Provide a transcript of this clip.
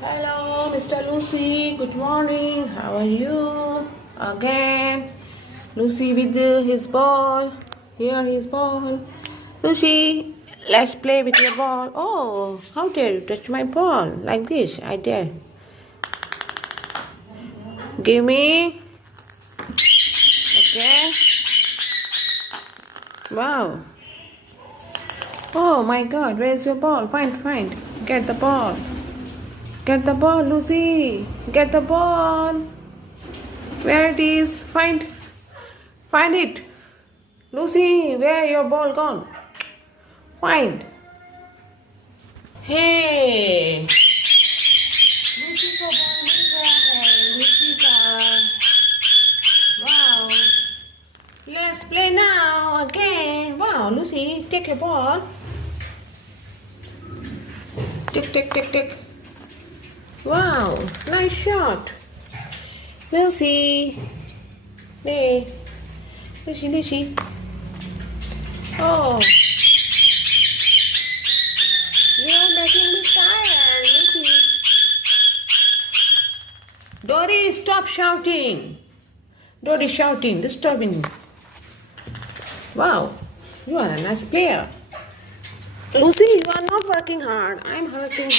Hello, Mr. Lucy. Good morning. How are you? Again, Lucy with his ball. Here, his ball. Lucy, let's play with your ball. Oh, how dare you touch my ball like this? I dare. Give me. Okay. Wow. Oh my God, where's your ball? Find. Get the ball. Get the ball, Lucy. Get the ball. Where it is? Find it. Lucy, where your ball gone? Find. Hey. Lucy का ball मिल गया है. Lucy का. Wow. Let's play now again. Wow, Lucy, take your ball. Tick. Wow, nice shot. Lucy. Hey. Lucy. Oh. You're making me tired, Lucy. Dory, stop shouting. Dory shouting, disturbing me. Wow, you are a nice player. Lucy, you are not working hard. I'm hurting.